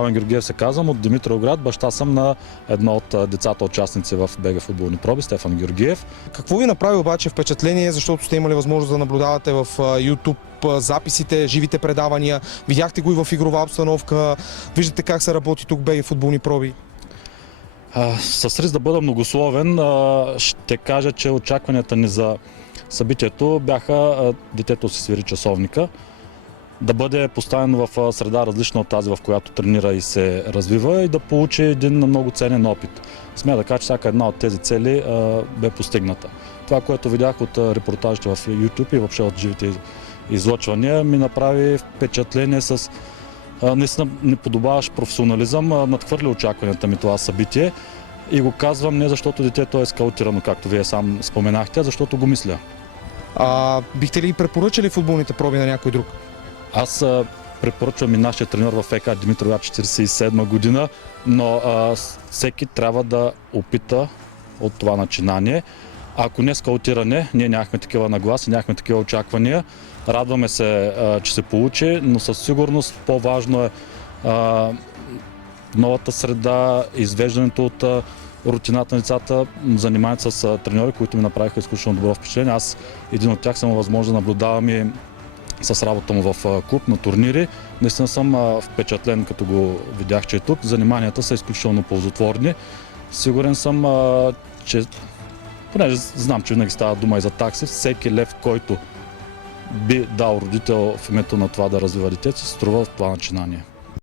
Пламен Георгиев се казвам, от Димитровград, баща съм на едно от децата участници в БГ футболни проби, Стефан Георгиев. Какво ви направи обаче впечатление, защото сте имали възможност да наблюдавате в YouTube записите, живите предавания, видяхте го и в игрова обстановка, виждате как се работи тук БГ футболни проби? С риск да бъда многословен, ще кажа, че очакванията ни за събитието бяха детето си свири часовника, да бъде поставено в среда различна от тази, в която тренира и се развива и да получи един много ценен опит. Смея да кажа, че всяка една от тези цели бе постигната. Това, което видях от репортажите в YouTube и въобще от живите излъчвания, ми направи впечатление с наистина неподобаващ професионализъм, надхвърли очакванията ми това събитие и го казвам не защото детето е скаутирано, както вие сам споменахте, а защото го мисля. Бихте ли препоръчали футболните проби на някой друг? Аз препоръчвам и нашия треньор в ФК Димитровград 47 година, но всеки трябва да опита от това начинание. Ако не скаутиране, ние нямахме такива нагласи, нямахме такива очаквания. Радваме се, че се получи, но със сигурност по-важно е новата среда, извеждането от рутината на децата, заниманието с треньори, които ми направиха изключително добро впечатление. Аз един от тях съм възможно да наблюдавам и с работа му в клуб, на турнири. Наистина съм впечатлен, като го видях, че е тук. Заниманията са изключително ползотворни. Сигурен съм, че понеже знам, че винаги става дума и за такси, всеки лев, който би дал родител в името на това да развива детето, се струва в това начинание.